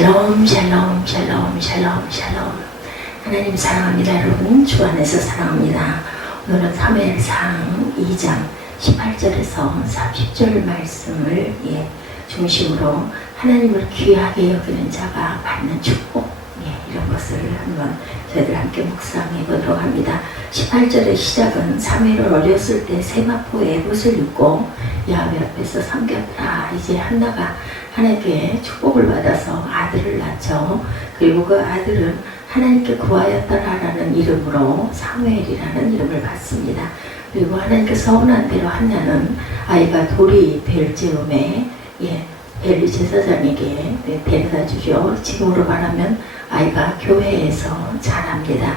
샬롬 샬롬 샬롬 샬롬 샬롬. 하나님 사랑합니다. 여러분 주 안에서 사랑합니다. 오늘은 사무엘상 2장 18절에서 30절 말씀을 중심으로 하나님을 귀하게 여기는 자가 받는 축복, 이런 것을 한번 저희들 함께 묵상해 보도록 합니다. 18절의 시작은 사무엘은 어렸을 때 세마포 에봇을 입고 야훼 앞에서 섬겼다. 이제 한나가 하나님께 축복을 받아서 아들을 낳죠. 그리고 그 아들은 하나님께 구하였다라는 이름으로 사무엘이라는 이름을 받습니다. 그리고 하나님께 서운한 대로 한나는 아이가 돌이 될 즈음에 엘리 제사장에게 데려다 주죠. 지금으로 말하면 아이가 교회에서 자랍니다.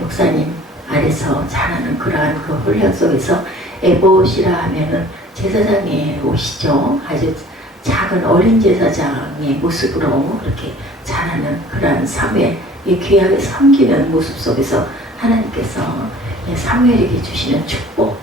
목사님 아래서 자라는 그러한 그 훈련 속에서 에봇이라 하면은 제사장의 옷이죠. 아주 작은 어린 제사장의 모습으로 그렇게 자라는 그러한 사무엘, 귀하게 섬기는 모습 속에서 하나님께서 사무엘에게 주시는 축복,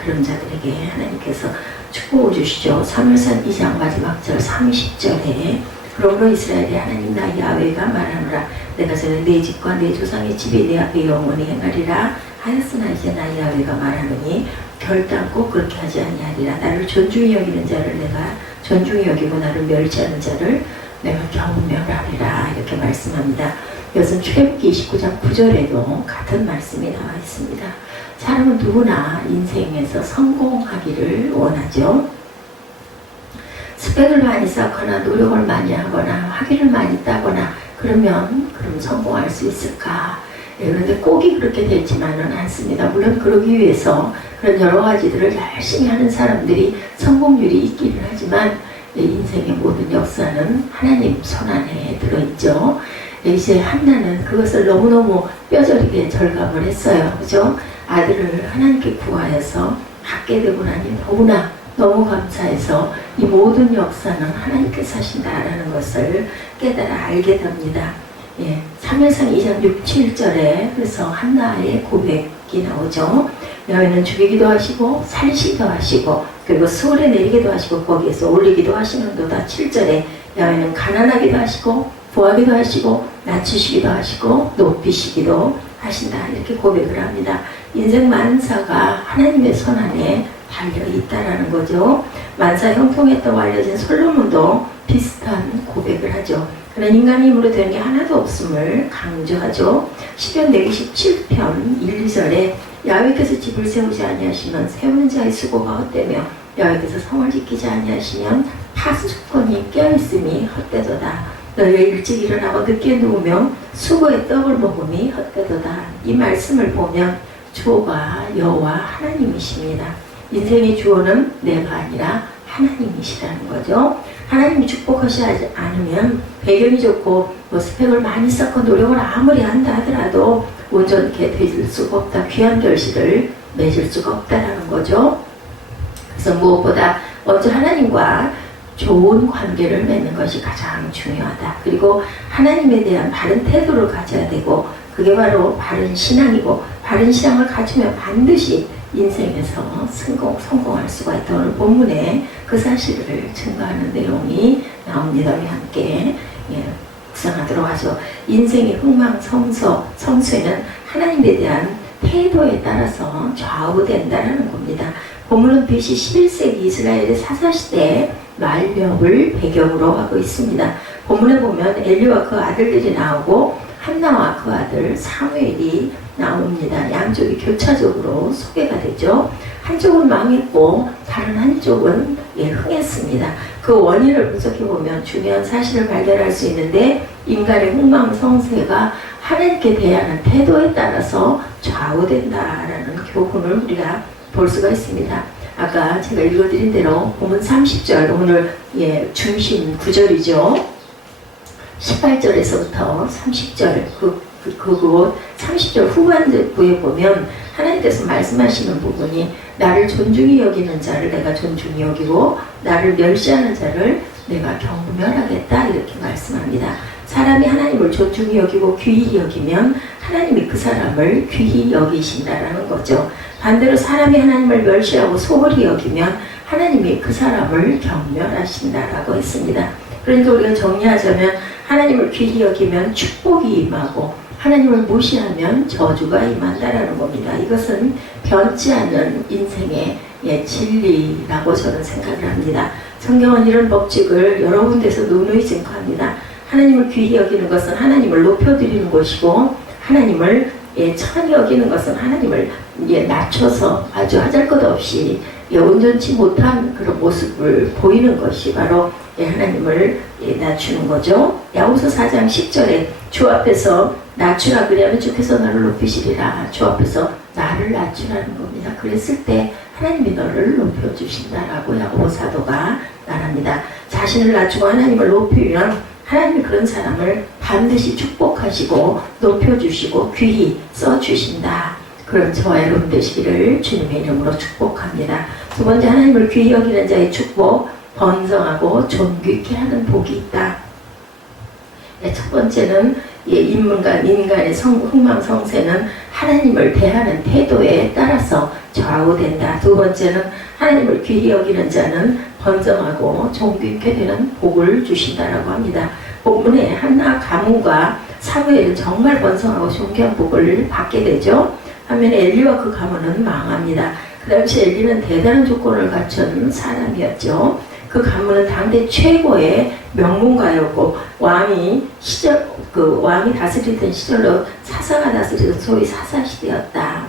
그런 자들에게 하나님께서 축복을 주시죠. 사무엘상 2장 마지막 절 30절에 그러므로 이스라엘의 하나님 나 야훼가 말하노라 내가 전에 내 집과 내 조상의 집이 내 앞에 영원히 행하리라 하였으나 이제 나 야훼가 말하노니 결단코 그렇게 하지 아니하리라. 나를 존중히 여기는 자를 내가 존중히 여기고 나를 멸시하는 자를 내가 경멸하리라. 이렇게 말씀합니다. 이것은 출애굽기 29장 9절에도 같은 말씀이 나와 있습니다. 사람은 누구나 인생에서 성공하기를 원하죠. 스펙을 많이 쌓거나 노력을 많이 하거나 학위를 많이 따거나 그럼 성공할 수 있을까? 그런데 꼭이 그렇게 되지만은 않습니다. 물론 그러기 위해서 그런 여러 가지들을 열심히 하는 사람들이 성공률이 있기는 하지만 인생의 모든 역사는 하나님 손안에 들어있죠. 이제 한나는 그것을 너무너무 뼈저리게 절감을 했어요. 그죠? 아들을 하나님께 구하여서 갖게 되고 나니 너무나 너무 감사해서 이 모든 역사는 하나님께서 하신다라는 것을 깨달아 알게 됩니다. 사무엘상 2장 6, 7절에 그래서 한나의 고백이 나오죠. 야훼는 죽이기도 하시고 살리시기도 하시고 그리고 수월에 내리기도 하시고 거기에서 올리기도 하시는도다. 7절에 야훼는 가난하기도 하시고 부하기도 하시고 낮추시기도 하시고 높이시기도 하신다. 이렇게 고백을 합니다. 인생 만사가 하나님의 손안에 달려있다라는 거죠. 만사 형통했다고 알려진 솔로몬도 비슷한 고백을 하죠. 그런 인간의 힘으로 되는 게 하나도 없음을 강조하죠. 시편 127편 1, 2절에 야훼께서 집을 세우지 아니하시면 세우는 자의 수고가 헛되며 야훼께서 성을 지키지 아니하시면 파수꾼이 깨어있음이 헛되도다. 너희가 일찍 일어나고 늦게 누우며 수고의 떡을 먹음이 헛되도다. 이 말씀을 보면 주어가 여호와 하나님이십니다. 인생의 주어는 내가 아니라 하나님이시라는 거죠. 하나님이 축복하시지 않으면 배경이 좋고 스펙을 많이 쌓고 노력을 아무리 한다 하더라도 온전케 되질 수가 없다. 귀한 결실을 맺을 수가 없다라는 거죠. 그래서 무엇보다 먼저 하나님과 좋은 관계를 맺는 것이 가장 중요하다. 그리고 하나님에 대한 바른 태도를 가져야 되고 그게 바로 바른 신앙이고 바른 신앙을 가지면 반드시 인생에서 성공할 수가 있다. 오늘 본문에 그 사실을 증거하는 내용이 나옵니다. 우리 함께 묵상하도록 하죠. 인생의 흥망성쇠는 하나님에 대한 태도에 따라서 좌우된다는 겁니다. 본문은 BC 11세기 이스라엘의 사사시대의 말년을 배경으로 하고 있습니다. 본문에 보면 엘리와 그 아들들이 나오고 한나와 그 아들 사무엘이 나옵니다. 양쪽이 교차적으로 소개가 되죠. 한쪽은 망했고 다른 한쪽은 흥했습니다. 그 원인을 분석해보면 중요한 사실을 발견할 수 있는데 인간의 흥망성쇠가 하나님께 대하는 태도에 따라서 좌우된다라는 교훈을 우리가 볼 수가 있습니다. 아까 제가 읽어드린 대로 본문 30절 오늘 중심 구절이죠. 18절에서부터 30절 그곳 30절 후반부에 보면 하나님께서 말씀하시는 부분이 나를 존중히 여기는 자를 내가 존중히 여기고 나를 멸시하는 자를 내가 경멸하겠다 이렇게 말씀합니다. 사람이 하나님을 존중히 여기고 귀히 여기면 하나님이 그 사람을 귀히 여기신다라는 거죠. 반대로 사람이 하나님을 멸시하고 소홀히 여기면 하나님이 그 사람을 경멸하신다라고 했습니다. 그러니까 우리가 정리하자면 하나님을 귀히 여기면 축복이 임하고 하나님을 무시하면 저주가 임한다라는 겁니다. 이것은 변치 않는 인생의 진리라고 저는 생각을 합니다. 성경은 이런 법칙을 여러 군데서 누누이 증거합니다. 하나님을 귀히 여기는 것은 하나님을 높여드리는 것이고 하나님을 천히 여기는 것은 하나님을 낮춰서 아주 하잘것없이 온전치 못한 그런 모습을 보이는 것이 바로 하나님을 낮추는 거죠. 야고보서 4장 10절에 주 앞에서 낮추라 그리하면 주께서 나를 높이시리라. 주 앞에서 나를 낮추라는 겁니다. 그랬을 때 하나님이 너를 높여주신다라고 야고보 사도가 말합니다. 자신을 낮추고 하나님을 높이면 하나님이 그런 사람을 반드시 축복하시고 높여주시고 귀히 써주신다. 그런 저와 여러분 되시기를 주님의 이름으로 축복합니다. 두 번째, 하나님을 귀히 여기는 자의 축복, 번성하고 존귀케 하는 복이 있다. 첫 번째는 인간의 흥망성쇠는 하나님을 대하는 태도에 따라서 좌우된다. 두 번째는 하나님을 귀히 여기는 자는 번성하고 존귀케 되는 복을 주신다라고 합니다. 본문에 한나 가문과 사무엘은 정말 번성하고 존귀한 복을 받게 되죠. 반면에 엘리와 그 가문은 망합니다. 그 당시 엘리는 대단한 조건을 갖춘 사람이었죠. 그 가문은 당대 최고의 명문가였고 왕이 다스리던 시절로 사사가 다스리던 소위 사사시대였다.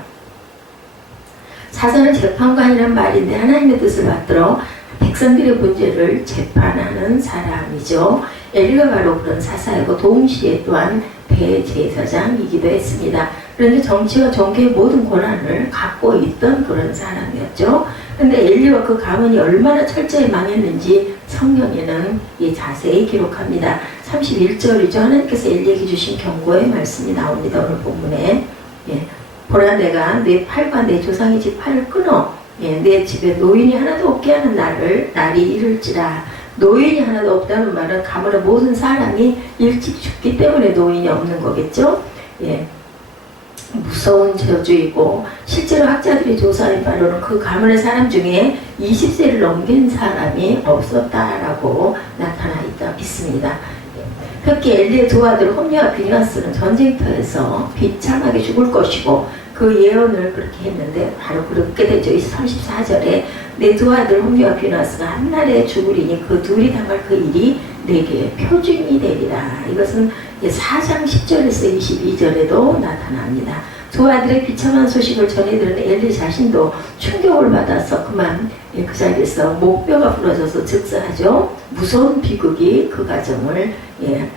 사사는 재판관이란 말인데 하나님의 뜻을 받들어 백성들의 문제를 재판하는 사람이죠. 엘리가 바로 그런 사사이고 동시에 또한 대제사장이기도 했습니다. 그런데 정치와 종교의 모든 권한을 갖고 있던 그런 사람이었죠. 근데 엘리와 그 가문이 얼마나 철저히 망했는지 성경에는 자세히 기록합니다. 31절이죠. 하나님께서 엘리에게 주신 경고의 말씀이 나옵니다. 오늘 본문에. 보라, 내가 내 팔과 내 조상의 집 팔을 끊어 내 집에 노인이 하나도 없게 하는 날이 이를지라. 노인이 하나도 없다는 말은 가문의 모든 사람이 일찍 죽기 때문에 노인이 없는 거겠죠. 무서운 저주이고 실제로 학자들이 조사한 바로는 그 가문의 사람 중에 20세를 넘긴 사람이 없었다라고 나타나 있다 믿습니다. 특히 엘리의 두 아들 홈리와 비나스는 전쟁터에서 비참하게 죽을 것이고 그 예언을 그렇게 했는데 바로 그렇게 되죠. 34절에 내 두 아들 홈리와 비나스가 한날에 죽으리니 그 둘이 당할 그 일이 내게 표징이 되리라. 이것은 4장 10절에서 22절에도 나타납니다. 두 아들의 비참한 소식을 전해 들은 엘리 자신도 충격을 받아서 그만 그 자리에서 목뼈가 부러져서 즉사하죠. 무서운 비극이 그 가정을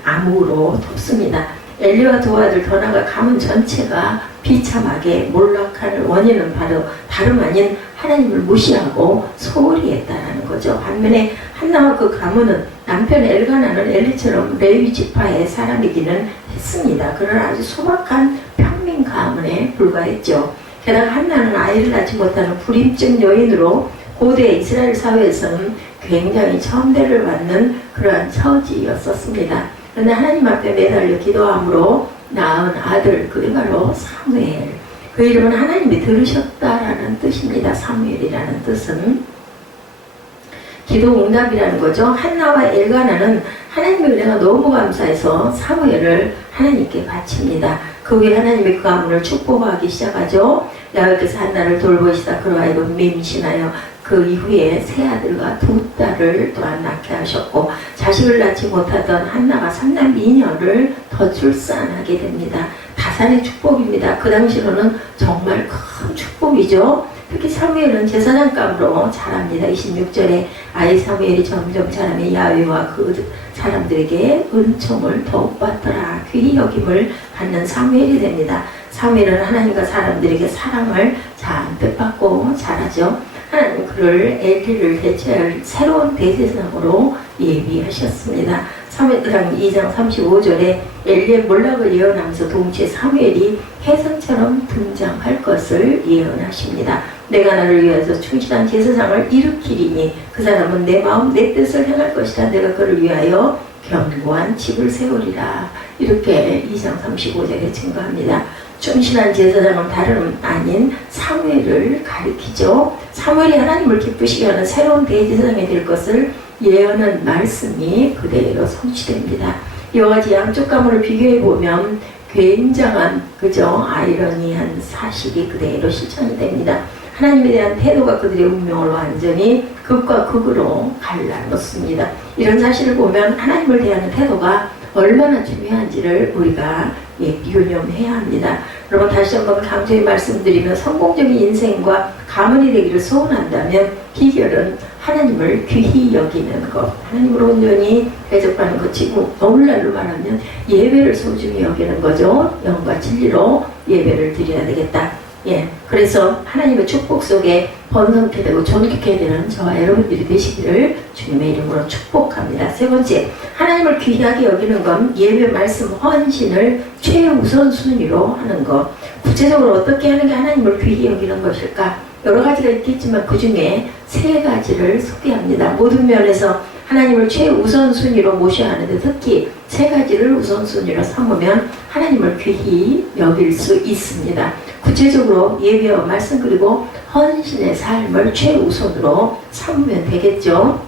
암으로 덮습니다. 엘리와 두 아들 더 나아가 가문 전체가 비참하게 몰락할 원인은 바로 다름 아닌 하나님을 무시하고 소홀히 했다라는 거죠. 반면에 한나와 그 가문은 남편 엘가나는 엘리처럼 레위 지파의 사람이기는 했습니다. 그러나 아주 소박한 평민 가문에 불과했죠. 게다가 한나는 아이를 낳지 못하는 불임증 여인으로 고대 이스라엘 사회에서는 굉장히 천대를 받는 그러한 처지였었습니다. 그런데 하나님 앞에 매달려 기도함으로 낳은 아들, 그게 바로 사무엘. 그 이름은 하나님이 들으셨다라는 뜻입니다. 사무엘이라는 뜻은 기도 응답이라는 거죠. 한나와 엘가나는 하나님의 은혜가 너무 감사해서 사무엘을 하나님께 바칩니다. 그 후에 하나님의 그 가문을 축복하기 시작하죠. 야훼께서 한나를 돌보시다 그로 하여금 맹신하여 그 이후에 세 아들과 두 딸을 또한 낳게 하셨고 자식을 낳지 못하던 한나가 3남 2녀를 더 출산하게 됩니다. 다산의 축복입니다. 그 당시로는 정말 큰 축복이죠. 특히 사무엘은 제사장감으로 자랍니다. 26절에 아이 사무엘이 점점 자라며 야훼와 그 사람들에게 은총을 더욱 받더라. 귀히 여김을 받는 사무엘이 됩니다. 사무엘은 하나님과 사람들에게 사랑을 잔뜩 받고 자라죠. 하나님 그를 엘리를 대체할 새로운 대제사장으로 예비하셨습니다. 사무엘상 2장 35절에 엘리의 몰락을 예언하면서 동시에 사무엘이 혜성처럼 등장할 것을 예언하십니다. 내가 나를 위하여서 충실한 제사장을 일으키리니 그 사람은 내 마음 내 뜻을 행할 것이라. 내가 그를 위하여 견고한 집을 세우리라. 이렇게 2장 35절에 증거합니다. 충실한 제사장은 다름 아닌 사무엘을 가리키죠. 사무엘이 하나님을 기쁘시게 하는 새로운 대제사장이 될 것을 예언한 말씀이 그대로 성취됩니다. 이와 같이 양쪽 가문을 비교해 보면 굉장한 그죠 아이러니한 사실이 그대로 실천이 됩니다. 하나님에 대한 태도가 그들의 운명을 완전히 극과 극으로 갈라놓습니다. 이런 사실을 보면 하나님을 대하는 태도가 얼마나 중요한지를 우리가 유념해야 합니다. 여러분 다시 한번 강조해 말씀드리면 성공적인 인생과 가문이 되기를 소원한다면 비결은 하나님을 귀히 여기는 것, 하나님으로 온전히 대접하는 것, 지금 오늘날로 말하면 예배를 소중히 여기는 거죠. 영과 진리로 예배를 드려야 되겠다. 예, 그래서 하나님의 축복 속에 번성케 되고 존귀케 되는 저와 여러분들이 되시기를 주님의 이름으로 축복합니다. 세 번째, 하나님을 귀하게 여기는 건 예배 말씀 헌신을 최우선 순위로 하는 것. 구체적으로 어떻게 하는 게 하나님을 귀히 여기는 것일까? 여러 가지가 있겠지만 그 중에 세 가지를 소개합니다. 모든 면에서 하나님을 최우선순위로 모셔야 하는데 특히 세 가지를 우선순위로 삼으면 하나님을 귀히 여길 수 있습니다. 구체적으로 예배와 말씀 그리고 헌신의 삶을 최우선으로 삼으면 되겠죠.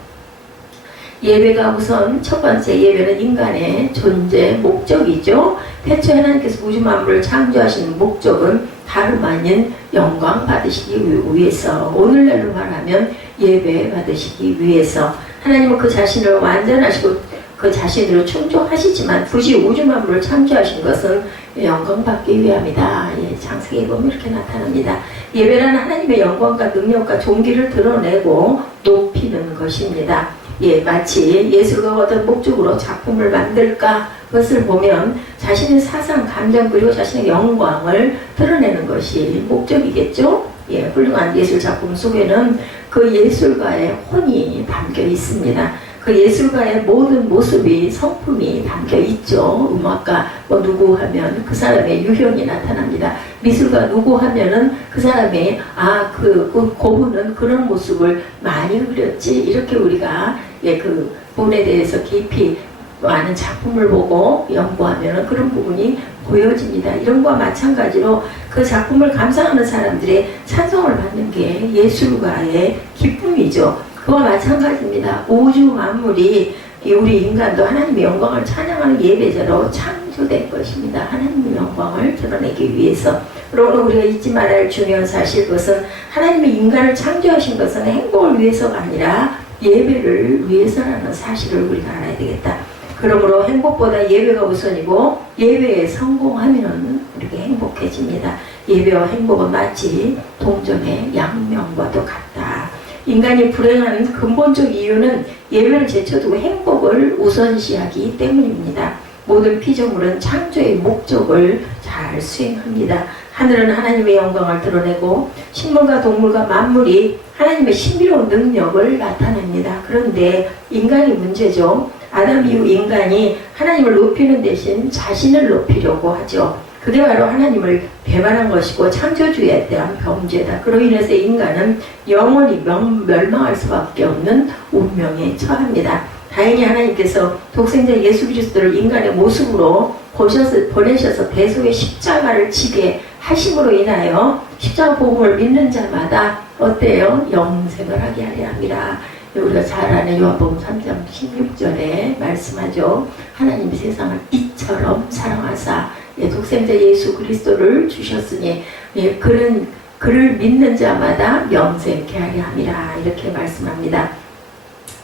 예배가 우선 첫 번째 예배는 인간의 존재 목적이죠. 태초에 하나님께서 우주 만물을 창조하시는 목적은 다름 아닌 영광 받으시기 위해서, 오늘날로 말하면 예배 받으시기 위해서 하나님은 그 자신을 완전하시고 그 자신으로 충족하시지만 굳이 우주 만물을 창조하신 것은 영광 받기 위함이다. 예, 창세기에 보면 이렇게 나타납니다. 예배라는 하나님의 영광과 능력과 존귀를 드러내고 높이는 것입니다. 예, 마치 예술가가 어떤 목적으로 작품을 만들까 그것을 보면 자신의 사상, 감정 그리고 자신의 영광을 드러내는 것이 목적이겠죠. 예, 훌륭한 예술 작품 속에는 그 예술가의 혼이 담겨 있습니다. 그 예술가의 모든 모습이 성품이 담겨 있죠. 음악가 뭐 누구 하면 그 사람의 유형이 나타납니다. 미술가 누구 하면은 그 사람의 그분은 그런 모습을 많이 그렸지, 이렇게 우리가 그 분에 대해서 깊이 많은 작품을 보고 연구하면은 그런 부분이 보여집니다. 이런 거와 마찬가지로 그 작품을 감상하는 사람들의 찬송을 받는 게 예술가의 기쁨이죠. 그와 마찬가지입니다. 우주 만물이 우리 인간도 하나님의 영광을 찬양하는 예배자로 창조된 것입니다. 하나님의 영광을 드러내기 위해서. 그러나 우리가 잊지 말아야 할 중요한 사실, 그것은 하나님의 인간을 창조하신 것은 행복을 위해서가 아니라 예배를 위해서라는 사실을 우리가 알아야 되겠다. 그러므로 행복보다 예배가 우선이고 예배에 성공하면 우리가 행복해집니다. 예배와 행복은 마치 동전의 양면과도 같다. 인간이 불행한 근본적 이유는 예배를 제쳐두고 행복을 우선시하기 때문입니다. 모든 피조물은 창조의 목적을 잘 수행합니다. 하늘은 하나님의 영광을 드러내고 식물과 동물과 만물이 하나님의 신비로운 능력을 나타냅니다. 그런데 인간이 문제죠. 아담 이후 인간이 하나님을 높이는 대신 자신을 높이려고 하죠. 그게 바로 하나님을 배반한 것이고 창조주에 대한 범죄다. 그로 인해서 인간은 영원히 멸망할 수밖에 없는 운명에 처합니다. 다행히 하나님께서 독생자 예수 그리스도를 인간의 모습으로 보내셔서 대속의 십자가를 지게 하심으로 인하여 십자가 복음을 믿는 자마다 어때요? 영생을 하게 하려 합니다. 우리가 잘 아는 요한복음 3장 16절에 말씀하죠. 하나님이 세상을 이처럼 사랑하사 독생자 예수 그리스도를 주셨으니 그를 믿는 자마다 영생케 하려 함이라, 이렇게 말씀합니다.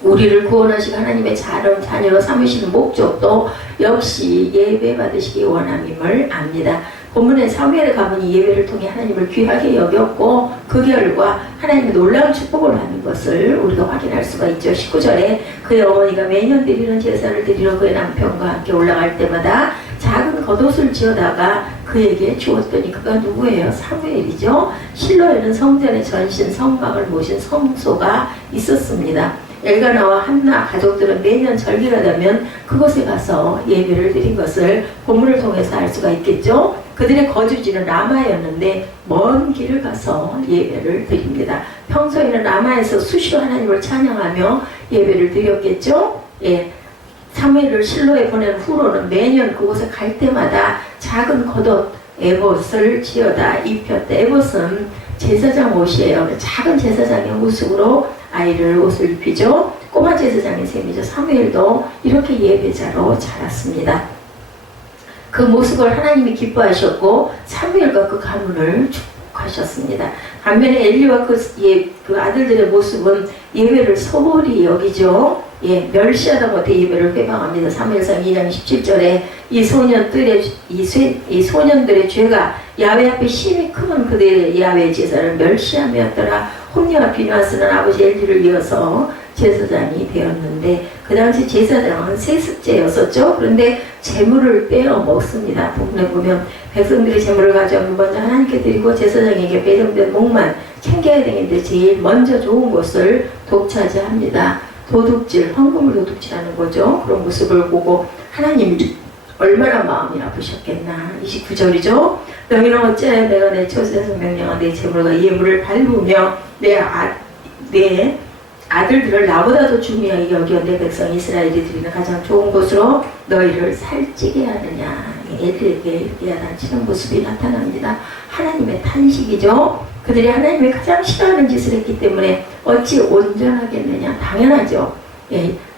우리를 구원하시고 하나님의 자녀로 삼으시는 목적도 역시 예배 받으시기 원함임을 압니다. 본문의 사무엘의 가문이 예배를 통해 하나님을 귀하게 여겼고 그 결과 하나님의 놀라운 축복을 받는 것을 우리가 확인할 수가 있죠. 19절에 그의 어머니가 매년 드리는 제사를 드리러 그의 남편과 함께 올라갈 때마다 작은 겉옷을 지어다가 그에게 주었더니 그가 누구예요? 사무엘이죠. 실로에는 성전의 전신 성막을 모신 성소가 있었습니다. 엘가나와 한나 가족들은 매년 절기가 되면 그곳에 가서 예배를 드린 것을 본문을 통해서 알 수가 있겠죠. 그들의 거주지는 라마였는데 먼 길을 가서 예배를 드립니다. 평소에는 라마에서 수시로 하나님을 찬양하며 예배를 드렸겠죠. 예, 사무엘을 실로에 보낸 후로는 매년 그곳에 갈 때마다 작은 겉옷 에봇을 지어다 입혔다. 에봇은 제사장 옷이에요. 작은 제사장의 모습으로 아이를 옷을 입히죠. 꼬마 제사장의 셈이죠. 사무엘도 이렇게 예배자로 자랐습니다. 그 모습을 하나님이 기뻐하셨고 사무엘과 그 가문을 축복하셨습니다. 반면에 엘리와 그 아들들의 모습은 예배를 소홀히 여기죠. 멸시하다 못해 예배를 회방합니다. 사무엘상 2장 17절에 이 소년들의 죄가 야훼 앞에 심히 크면 그들의 야훼 제사를 멸시함이었더라. 홈리와 비누아스는 아버지 엘리를 이어서 제사장이 되었는데 그 당시 제사장은 세습제였었죠. 그런데 재물을 빼어 먹습니다. 부분에 보면 백성들이 재물을 가져오면 먼저 하나님께 드리고 제사장에게 배정된 목만 챙겨야 되는데 제일 먼저 좋은 것을 독차지합니다. 도둑질, 헌금을 도둑질하는 거죠. 그런 모습을 보고 하나님이 얼마나 마음이 아프셨겠나. 29절이죠. 너희는 어찌하여 내가 내 처소에서 명령한 내 재물과 예물을 밟으며 내 아들들을 나보다도 중요하게 여겨 내 백성 이스라엘이 드리는 가장 좋은 것으로 너희를 살찌게 하느냐. 애들에게 이렇게 야단치는 모습이 나타납니다. 하나님의 탄식이죠. 그들이 하나님이 가장 싫어하는 짓을 했기 때문에 어찌 온전하겠느냐. 당연하죠.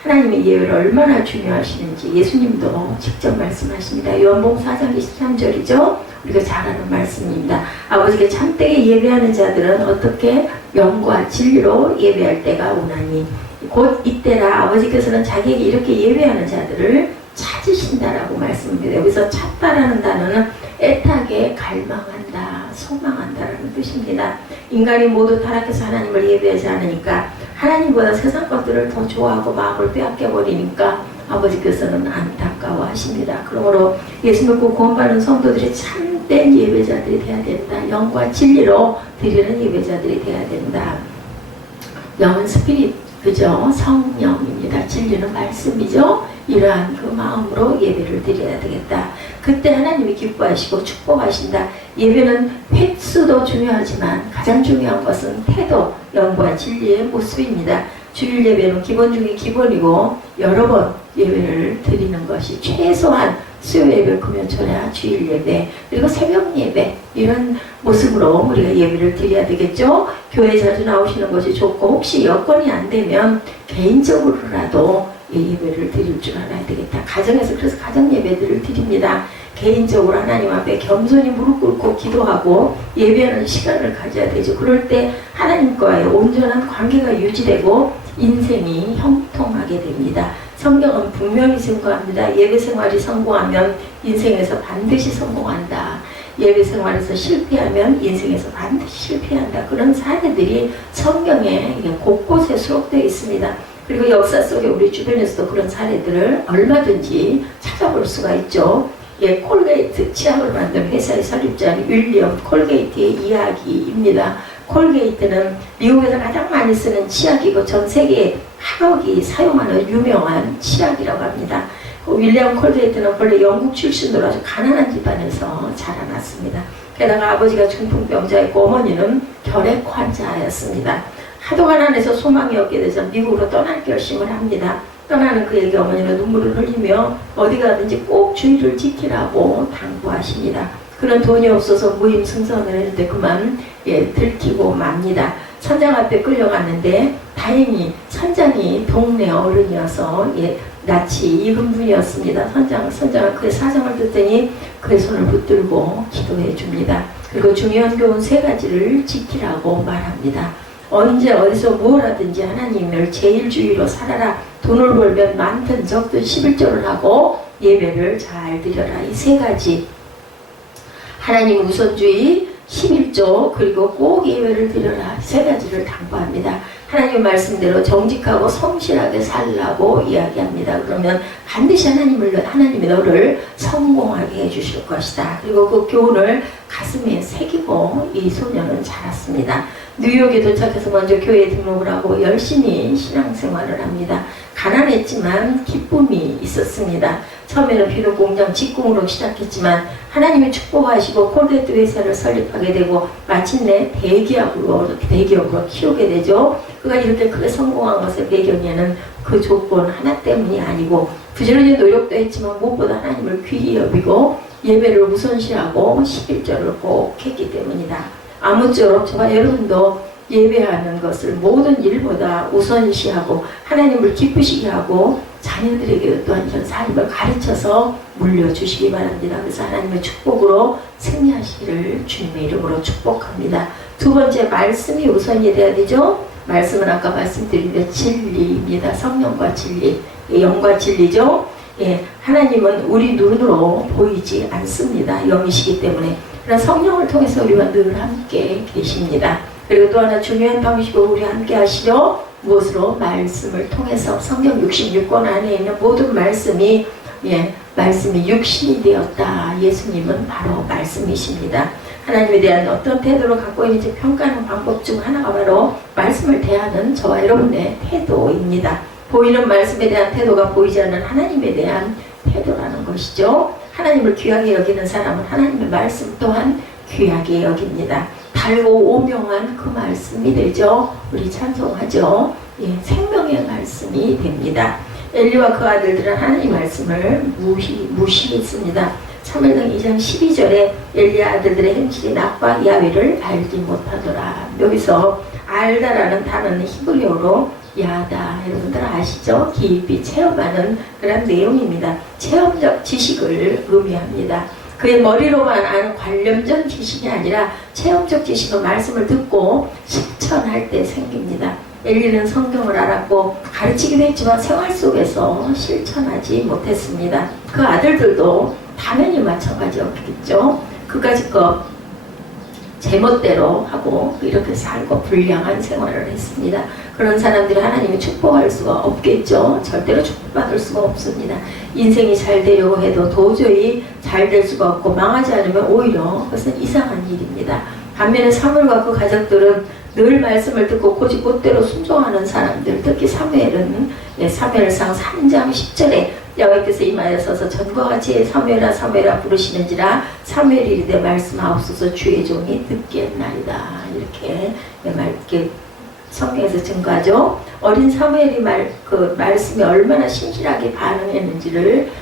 하나님의 예배를 얼마나 중요하시는지 예수님도 직접 말씀하십니다. 요한복음 4장 23절이죠. 우리가 잘 아는 말씀입니다. 아버지께 참되게 예배하는 자들은 어떻게 영과 진리로 예배할 때가 오나니 곧 이때라. 아버지께서는 자기에게 이렇게 예배하는 자들을 찾으신다라고 말씀합니다. 여기서 찾다라는 단어는 애타게 갈망한다, 소망한다라는 뜻입니다. 인간이 모두 타락해서 하나님을 예배하지 않으니까 하나님보다 세상 것들을 더 좋아하고 마음을 빼앗겨 버리니까 아버지께서는 안타까워하십니다. 그러므로 예수 믿고 구원받은 성도들이 참된 예배자들이 되어야 된다. 영과 진리로 드리는 예배자들이 되어야 된다. 영은 스피릿, 그죠? 성령입니다. 진리는 말씀이죠. 이러한 그 마음으로 예배를 드려야 되겠다. 그때 하나님이 기뻐하시고 축복하신다. 예배는 횟수도 중요하지만 가장 중요한 것은 태도, 영과 진리의 모습입니다. 주일 예배는 기본 중에 기본이고 여러 번 예배를 드리는 것이 최소한 수요 예배, 금요 철야, 주일 예배, 그리고 새벽 예배 이런 모습으로 우리가 예배를 드려야 되겠죠. 교회 자주 나오시는 것이 좋고 혹시 여건이 안 되면 개인적으로라도 예배를 드릴 줄 알아야 되겠다. 가정에서 그래서 가정 예배들을 드립니다. 개인적으로 하나님 앞에 겸손히 무릎 꿇고 기도하고 예배하는 시간을 가져야 되죠. 그럴 때 하나님과의 온전한 관계가 유지되고 인생이 형통하게 됩니다. 성경은 분명히 증거합니다. 예배 생활이 성공하면 인생에서 반드시 성공한다. 예배 생활에서 실패하면 인생에서 반드시 실패한다. 그런 사례들이 성경에 곳곳에 수록되어 있습니다. 그리고 역사 속에 우리 주변에서도 그런 사례들을 얼마든지 찾아볼 수가 있죠. 콜게이트 치약을 만든 회사의 설립자인 윌리엄 콜게이트의 이야기입니다. 콜게이트는 미국에서 가장 많이 쓰는 치약이고 전 세계 학억이 사용하는 유명한 치약이라고 합니다. 윌리엄 콜게이트는 원래 영국 출신으로 아주 가난한 집안에서 자라났습니다. 게다가 아버지가 중풍병자였고 어머니는 결핵 환자였습니다. 하도 가난해서 소망이 없게 돼서 미국으로 떠날 결심을 합니다. 떠나는 그에게 어머니는 눈물을 흘리며 어디 가든지 꼭 주의를 지키라고 당부하십니다. 그런 돈이 없어서 무임승선을 했는데 그만 들키고 맙니다. 선장 앞에 끌려갔는데 다행히 선장이 동네 어른이어서 낯이 익은 분이었습니다. 선장은 그의 사정을 듣더니 그의 손을 붙들고 기도해 줍니다. 그리고 중요한 교훈 3가지를 지키라고 말합니다. 언제 어디서 뭘 하든지 하나님을 제일주의로 살아라. 돈을 벌면 많든 적든 11조를 하고 예배를 잘 드려라. 이 3가지 하나님 우선주의, 11조 그리고 꼭 예배를 드려라. 3가지를 당부합니다. 하나님 말씀대로 정직하고 성실하게 살라고 이야기합니다. 그러면 반드시 하나님이 너를 성공하게 해주실 것이다. 그리고 그 교훈을 가슴에 새기고 이 소년은 자랐습니다. 뉴욕에 도착해서 먼저 교회에 등록을 하고 열심히 신앙생활을 합니다. 가난했지만 기쁨이 있었습니다. 처음에는 비록 공장 직공으로 시작했지만 하나님이 축복하시고 콜게이트 회사를 설립하게 되고 마침내 대기업으로 키우게 되죠. 그가 이렇게 크게 성공한 것의 배경에는 그 조건 하나 때문이 아니고 부지런히 노력도 했지만 무엇보다 하나님을 귀히 여기고 예배를 우선시하고 11조를 꼭 했기 때문이다. 아무쪼록 저와 여러분도 예배하는 것을 모든 일보다 우선시하고 하나님을 기쁘시게 하고 자녀들에게도 또한 이런 삶을 가르쳐서 물려주시기 바랍니다. 그래서 하나님의 축복으로 승리하시기를 주님의 이름으로 축복합니다. 두 번째, 말씀이 우선이 돼야 되죠. 말씀은 아까 말씀드린 대로 진리입니다. 성령과 진리, 영과 진리죠. 예, 하나님은 우리 눈으로 보이지 않습니다. 영이시기 때문에. 그러나 성령을 통해서 우리와 늘 함께 계십니다. 그리고 또 하나 중요한 방식으로 우리 함께 하시죠. 무엇으로? 말씀을 통해서. 성경 66권 안에 있는 모든 말씀이 말씀이 육신이 되었다. 예수님은 바로 말씀이십니다. 하나님에 대한 어떤 태도를 갖고 있는지 평가하는 방법 중 하나가 바로 말씀을 대하는 저와 여러분의 태도입니다. 보이는 말씀에 대한 태도가 보이지 않는 하나님에 대한 태도라는 것이죠. 하나님을 귀하게 여기는 사람은 하나님의 말씀 또한 귀하게 여깁니다. 달고 오명한 그 말씀이 되죠. 우리 찬송하죠. 예, 생명의 말씀이 됩니다. 엘리와 그 아들들은 하나님 말씀을 무시했습니다. 사무엘상 2장 12절에 엘리의 아들들의 행실이 나빠 야훼를 알지 못하더라. 여기서 알다라는 단어는 히브리어로 야다. 여러분들 아시죠? 깊이 체험하는 그런 내용입니다. 체험적 지식을 의미합니다. 그의 머리로만 아는 관념적 지식이 아니라 체험적 지식은 말씀을 듣고 실천할 때 생깁니다. 엘리는 성경을 알았고 가르치기도 했지만 생활 속에서 실천하지 못했습니다. 그 아들들도 당연히 마찬가지였겠죠. 그까짓 거 제멋대로 하고 이렇게 살고 불량한 생활을 했습니다. 그런 사람들이 하나님이 축복할 수가 없겠죠. 절대로 축복받을 수가 없습니다. 인생이 잘 되려고 해도 도저히 잘 될 수가 없고 망하지 않으면 오히려 그것은 이상한 일입니다. 반면에 사무엘과 그 가족들은 늘 말씀을 듣고 곧대로 순종하는 사람들, 특히 사무엘은 사무엘상 3장 10절에 여호와께서 임하여서 전과 같이 사무엘아 부르시는지라 사무엘이 이르되 말씀하옵소서 주의 종이 듣겠나이다. 이렇게 성경에서 증거하죠. 어린 사무엘이 그 말씀에 얼마나 신실하게 반응했는지를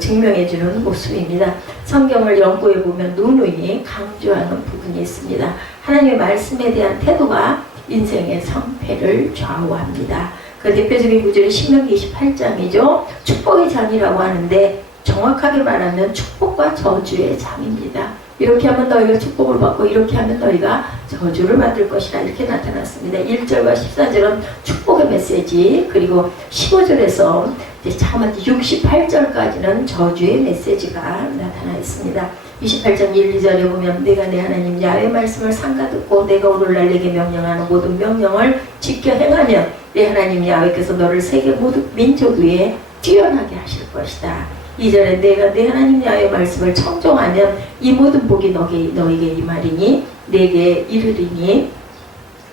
증명해주는 모습입니다. 성경을 연구해 보면 누누이 강조하는 부분이 있습니다. 하나님의 말씀에 대한 태도가 인생의 성패를 좌우합니다. 그 대표적인 구절이 신명기 28장이죠. 축복의 장이라고 하는데 정확하게 말하면 축복과 저주의 장입니다. 이렇게 하면 너희가 축복을 받고 이렇게 하면 너희가 저주를 받을 것이라 이렇게 나타났습니다. 1절과 14절은 축복의 메시지, 그리고 15절에서 자그마치 68절까지는 저주의 메시지가 나타나 있습니다. 28장 1, 2절에 보면 내가 내 하나님 야훼 말씀을 삼가 듣고 내가 오늘날 내게 명령하는 모든 명령을 지켜 행하면 내 하나님 야훼께서 너를 세계 모든 민족 위에 뛰어나게 하실 것이다. 2절에 내가 내 하나님 야훼 말씀을 청종하면 이 모든 복이 너에게 임하리니 내게 이르리니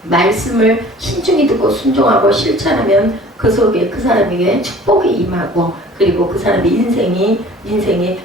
말씀을 신중히 듣고 순종하고 실천하면 그 속에 그 사람에게 축복이 임하고 그리고 그 사람의 인생이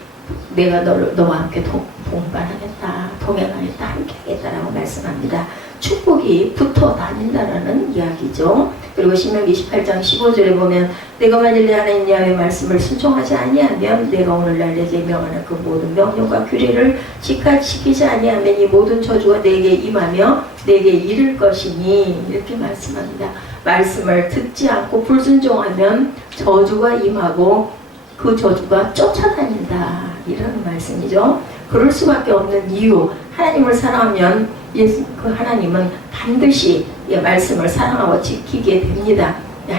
내가 너와 함께 동반하겠다, 동행하겠다, 함께 하겠다라고 말씀합니다. 축복이 붙어 다닌다라는 이야기죠. 그리고 신명기 28장 15절에 보면 내가 만일 내 하나님 야훼 말씀을 순종하지 아니하면 내가 오늘날 내게 명하는 그 모든 명령과 규례를 지키지 아니하면 이 모든 저주가 내게 임하며 내게 이를 것이니 이렇게 말씀합니다. 말씀을 듣지 않고 불순종하면 저주가 임하고 그 저주가 쫓아다닌다 이런 말씀이죠. 그럴 수밖에 없는 이유, 하나님을 사랑하면 그 하나님은 반드시 말씀을 사랑하고 지키게 됩니다.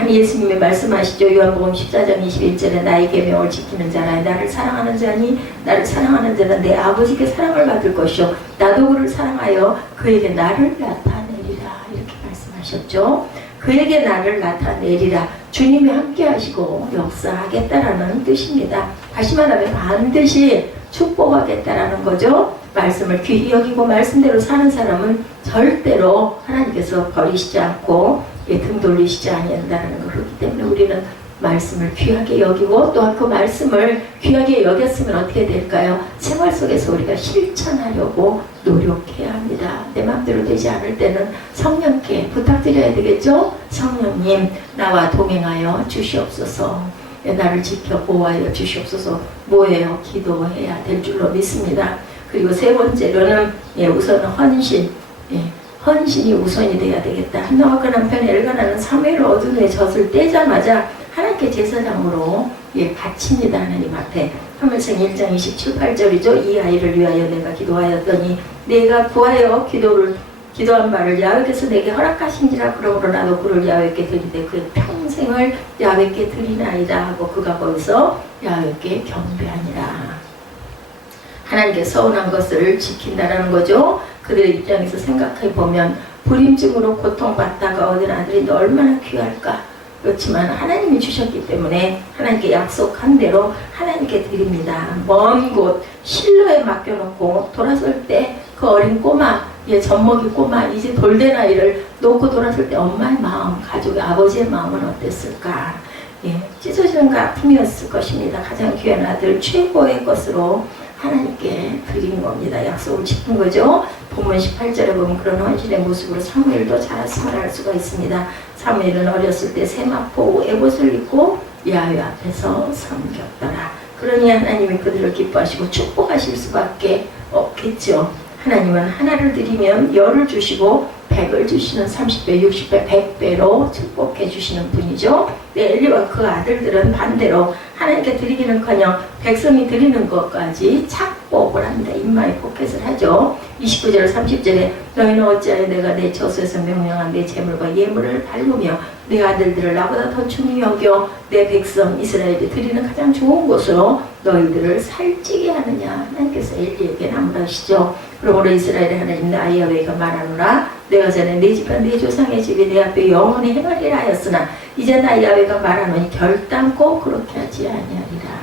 예수님이 말씀하시죠. 요한복음 14장 21절에 나의 계명을 지키는 자라 나를 사랑하는 자니 나를 사랑하는 자는 내 아버지께 사랑을 받을 것이요 나도 그를 사랑하여 그에게 나를 나타내리라 이렇게 말씀하셨죠. 그에게 나를 나타내리라. 주님이 함께 하시고 역사하겠다라는 뜻입니다. 다시 말하면 반드시 축복하겠다라는 거죠. 말씀을 귀히 여기고 말씀대로 사는 사람은 절대로 하나님께서 버리시지 않고 등 돌리시지 아니한다는 걸 그렇기 때문에 우리는 말씀을 귀하게 여기고 또한 그 말씀을 귀하게 여겼으면 어떻게 될까요? 생활 속에서 우리가 실천하려고 노력해야 합니다. 내 마음대로 되지 않을 때는 성령께 부탁드려야 되겠죠? 성령님 나와 동행하여 주시옵소서. 나를 지켜 보호하여 주시옵소서. 뭐예요? 기도해야 될 줄로 믿습니다. 그리고 세 번째로는 우선은 헌신. 헌신이 우선이 돼야 되겠다. 한나와 그 남편 엘가나는 사무엘 어둠에 젖을 떼자마자 하나님께 제사장으로 바칩니다. 하나님 앞에. 사무엘상 1장 27, 8절이죠. 이 아이를 위하여 내가 기도하였더니 내가 구하여 기도한 바를 야훼께서 내게 허락하신지라. 그러므로 나도 그를 야훼께 드리되 그의 평생을 야훼께 드리나이다 하고 그가 거기서 야훼께 경배하니라. 하나님께 서운한 것을 지킨다라는 거죠. 그들의 입장에서 생각해 보면 불임증으로 고통받다가 얻은 아들이 얼마나 귀할까. 그렇지만 하나님이 주셨기 때문에 하나님께 약속한 대로 하나님께 드립니다. 먼 곳 실로에 맡겨놓고 돌아설 때 그 어린 꼬마, 젖먹이 꼬마, 이제 돌된 아이를 놓고 돌아설 때 엄마의 마음, 가족의 아버지의 마음은 어땠을까. 찢어지는 그 아픔이었을 것입니다. 가장 귀한 아들 최고의 것으로 하나님께 드린 겁니다. 약속을 지킨 거죠. 본문 18절에 보면 그런 헌신의 모습으로 사무엘도 자랐음을 알 수가 있습니다. 사무엘은 어렸을 때 세마포 에봇을 입고 야훼 앞에서 섬겼더라. 그러니 하나님이 그들을 기뻐하시고 축복하실 수밖에 없겠죠. 하나님은 하나를 드리면 열을 주시고 100을 주시는 30배, 60배, 100배로 축복해 주시는 분이죠. 엘리와 그 아들들은 반대로 하나님께 드리기는커녕 백성이 드리는 것까지 착복을 합니다. 입마에 포켓을 하죠. 29절 30절에 너희는 어찌하여 내가 내 저수에서 명령한 내 재물과 예물을 바르며 내 아들들을 나보다 더 중히 여겨 내 백성 이스라엘이 드리는 가장 좋은 곳으로 너희들을 살찌게 하느냐. 하나님께서 엘리에게 나무라시죠. 그러므로 이스라엘의 하나님 나의 야훼가 말하노라. 내가 전에 내 집과 내 조상의 집이 내 앞에 영원히 행하리라 하였으나 이제 나의 야훼가 말하노니 결단코 그렇게 하지 아니하리라.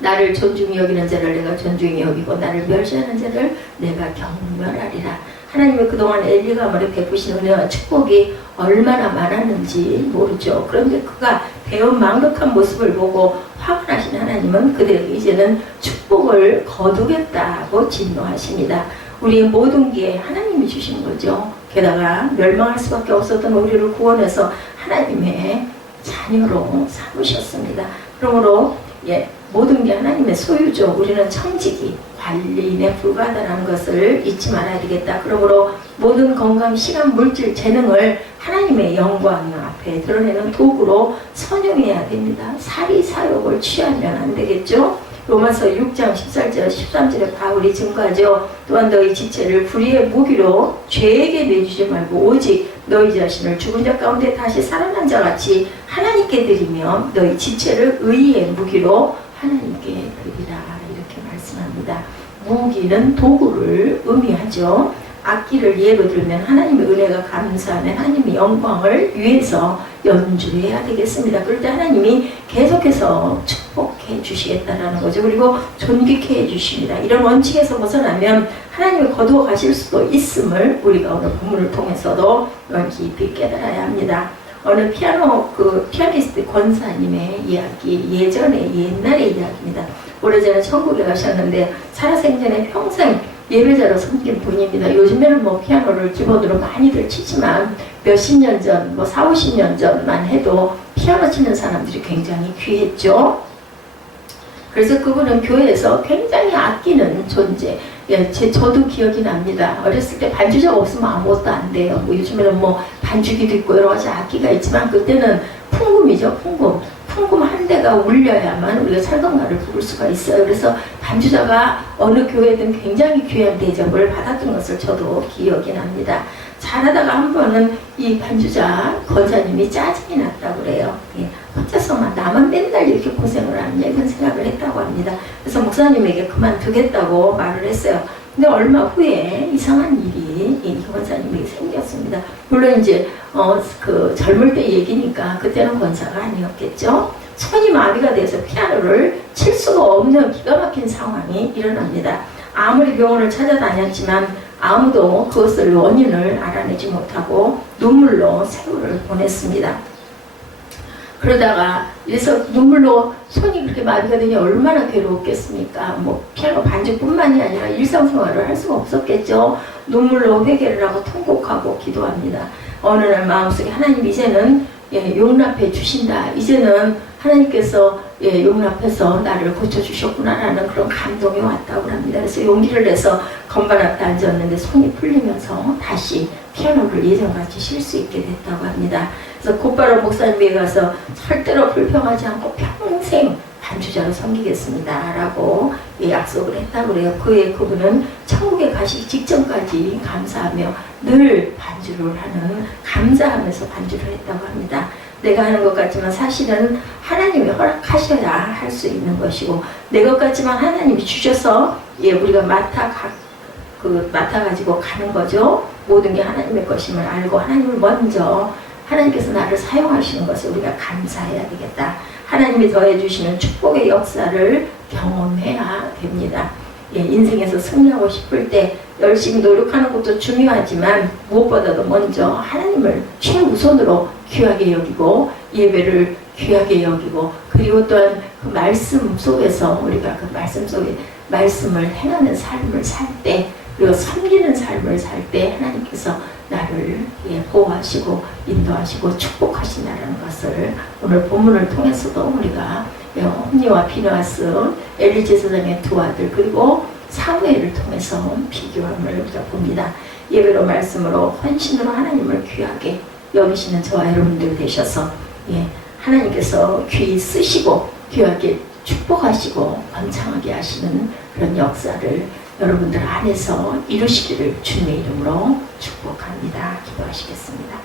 나를 존중히 여기는 자를 내가 존중히 여기고 나를 멸시하는 자를 내가 경멸하리라. 하나님의 그동안 엘리가물에 베푸신 은혜와 축복이 얼마나 많았는지 모르죠. 그런데 그가 배운 망극한 모습을 보고 화가 나신 하나님은 그들에게 이제는 축복을 거두겠다고 진노하십니다. 우리의 모든 게 하나님이 주신 거죠. 게다가 멸망할 수밖에 없었던 우리를 구원해서 하나님의 자녀로 삼으셨습니다. 그러므로 모든 게 하나님의 소유죠. 우리는 청지기, 관리인에 불과하다는 것을 잊지 말아야 되겠다. 그러므로 모든 건강, 시간, 물질, 재능을 하나님의 영광 앞에 드러내는 도구로 선용해야 됩니다. 사리사욕을 취하면 안 되겠죠. 로마서 6장 14절 13절에 바울이 증거하죠. 또한 너희 지체를 불의의 무기로 죄에게 내주지 말고 오직 너희 자신을 죽은 자 가운데 다시 살아난 자 같이 하나님께 드리며 너희 지체를 의의 무기로 하나님께 드리라. 이렇게 말씀합니다. 무기는 도구를 의미하죠. 악기를 예로 들면 하나님의 은혜가 감사하면 하나님의 영광을 위해서 연주해야 되겠습니다. 그럴 때 하나님이 계속해서 축복해 주시겠다라는 거죠. 그리고 존귀케 해주십니다. 이런 원칙에서 벗어나면 하나님이 거두어 가실 수도 있음을 우리가 오늘 본문을 통해서도 깊이 깨달아야 합니다. 어느 피아니스트 권사님의 이야기, 옛날의 이야기입니다. 오래전에 천국에 가셨는데 살아생전에 평생 예배자로 섬긴 분입니다. 요즘에는 피아노를 기본으로 많이들 치지만 몇십 년 전, 4, 50년 전만 해도 피아노 치는 사람들이 굉장히 귀했죠. 그래서 그분은 교회에서 굉장히 아끼는 존재. 저도 기억이 납니다. 어렸을 때 반주자가 없으면 아무것도 안 돼요. 요즘에는 반주기도 있고 여러 가지 악기가 있지만 그때는 풍금이죠, 풍금. 풍금 한 대가 울려야만 우리가 살동가를 부를 수가 있어요. 그래서 반주자가 어느 교회든 굉장히 귀한 대접을 받았던 것을 저도 기억이 납니다. 잘하다가 한 번은 이 반주자 권사님이 짜증이 났다고 그래요. 혼자서만 나만 맨날 이렇게 고생을 하느냐 이런 생각을 했다고 합니다. 그래서 목사님에게 그만두겠다고 말을 했어요. 근데 얼마 후에 이상한 일이 이 권사님에게 생겼습니다. 물론 이제 젊을 때 얘기니까 그때는 권사가 아니었겠죠. 손이 마비가 돼서 피아노를 칠 수가 없는 기가 막힌 상황이 일어납니다. 아무리 병원을 찾아다녔지만 아무도 그것을 원인을 알아내지 못하고 눈물로 세월을 보냈습니다. 그러다가 그래서 눈물로 손이 그렇게 마비가 되니 얼마나 괴로웠겠습니까? 피아노 반주뿐만이 아니라 일상생활을 할 수가 없었겠죠. 눈물로 회개를 하고 통곡하고 기도합니다. 어느 날 마음속에 하나님 이제는 용납해 주신다. 이제는 하나님께서 예, 용납해서 나를 고쳐주셨구나라는 그런 감동이 왔다고 합니다. 그래서 용기를 내서 건반 앞에 앉았는데 손이 풀리면서 다시 피아노를 예전같이 칠 수 있게 됐다고 합니다. 그래서 곧바로 목사님에 가서 절대로 불평하지 않고 평생 반주자로 섬기겠습니다 라고 약속을 했다고 그래요. 그분은 천국에 가시기 직전까지 감사하며 늘 반주를 하는, 감사하면서 반주를 했다고 합니다. 내가 하는 것 같지만 사실은 하나님이 허락하셔야 할 수 있는 것이고, 내 것 같지만 하나님이 주셔서 우리가 맡아가지고 가는 거죠. 모든 게 하나님의 것임을 알고 하나님을 먼저, 하나님께서 나를 사용하시는 것을 우리가 감사해야 되겠다. 하나님이 더해주시는 축복의 역사를 경험해야 됩니다. 인생에서 승리하고 싶을 때 열심히 노력하는 것도 중요하지만 무엇보다도 먼저 하나님을 최우선으로 귀하게 여기고 예배를 귀하게 여기고, 그리고 또한 그 말씀 속에서 우리가 그 말씀 속에 말씀을 행하는 삶을 살 때, 그리고 섬기는 삶을 살 때 하나님께서 나를 보호하시고 인도하시고 축복하신다는 것을 오늘 본문을 통해서도 우리가 홈니와 비느하스, 엘리 제사장의 두 아들, 그리고 사무엘을 통해서 비교함을 우리가 봅니다. 예배로 말씀으로 헌신으로 하나님을 귀하게 여기시는 저와 여러분들 되셔서 하나님께서 귀히 쓰시고 귀하게 축복하시고 번창하게 하시는 그런 역사를 여러분들 안에서 이루시기를 주님의 이름으로 축복합니다. 기도하시겠습니다.